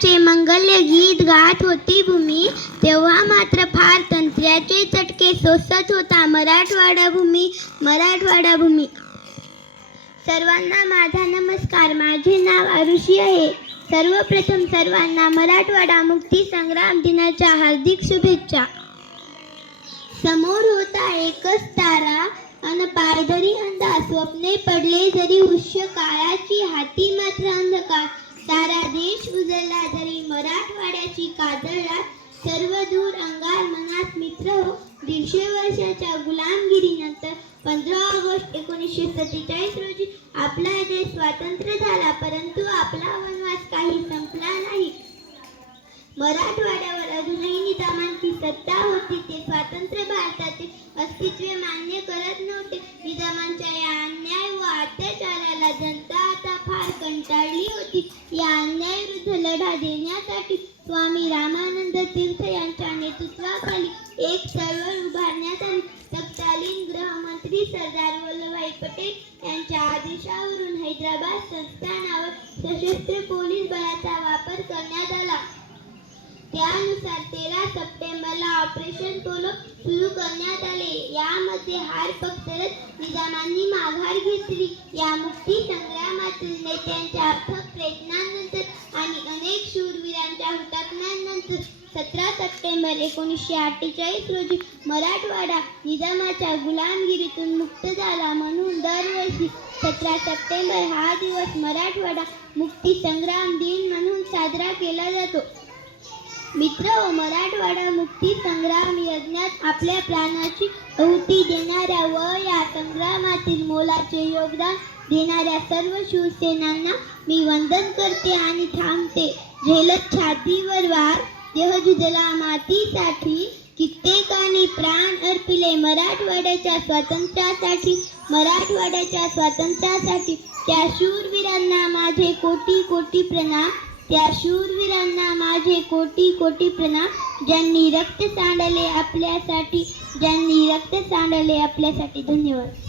स्वराज्याचे मंगल्य गीत गात होती भूमी, तेव्हा मात्र फार तंत्र्याचे चटके सोसत होता मराठवाडा भूमी, मराठवाडा भूमी. सर्वांना माझा नमस्कार. माझे नाव आरुषी आहे. सर्वप्रथम सर्वांना मराठवाडा मुक्ती संग्राम दिनाच्या हार्दिक शुभेच्छा. समोर होता एकच तारा अन पायधरी अंधार, स्वप्ने पडले जरी उष्य काळाची, हाती मात्र अंधकार. सारा देश उजळला जरी मराठवाड्याची काजळला, सर्व दूर अंगार मनात मित्र हो. 150 वर्षाच्या गुलामगिरीनंतर 15 ऑगस्ट 1947 रोजी आपला देश स्वतंत्र झाला, परंतु आपला वनवास काही संपला नाही. मराठवाड्यावर अजूनही निजामांची सत्ता होती. ते स्वतंत्र भारताचे अस्तित्व मान्य करत नव्हते. निजामांच्या या अन्याय व अत्याचाराला जनता आता फार कंटाळली होती. या अन्यायाविरुद्ध लढा देण्यासाठी स्वामी रामानंद तीर्थ यांच्या नेतृत्वाखाली एक चळवळ उभारण्यात आली. तत्कालीन गृहमंत्री सरदार वल्लभभाई पटेल यांच्या आदेशावरून हैदराबाद संस्थानावर सशस्त्र पोलीस बलाचा वापर करण्यात आला. त्यानुसार 13 सप्टेंबरला ऑपरेशन पोलो सुरू करण्यात आले. यामध्ये हार पत्करत निजामांनी माघार घेतली. या मुक्ती संग्रामातील नेत्यांच्या अथक प्रयत्नांनंतर आणि अनेक शूरवीरांच्या हुतात्म्यानंतर 17 सप्टेंबर 1948 रोजी मराठवाडा निजामाच्या गुलामगिरीतून मुक्त झाला. म्हणून दरवर्षी 17 सप्टेंबर हा दिवस मराठवाडा मुक्ती संग्राम दिन म्हणून साजरा केला जातो. मित्रहो, मराठवाडा मुक्ती संग्राम यज्ञात आपल्या प्राणाची आहुती देणाऱ्या व या संग्रामातील मोलाचे योगदान देणाऱ्या सर्व शिवसेनांना मी वंदन करते आणि थांबते. झेलत छातीवर वार, देह झुजला मातीसाठी, कित्येकाने प्राण अर्पिले मराठवाड्याच्या स्वातंत्र्यासाठी, मराठवाड्याच्या स्वातंत्र्यासाठी. त्या शूरवीरांना माझे कोटी कोटी प्रणाम, त्या शूरवीरांना माझे कोटी कोटी प्रणाम, ज्यांनी रक्त सांडले आपल्यासाठी, ज्यांनी रक्त सांडले आपल्यासाठी. धन्यवाद.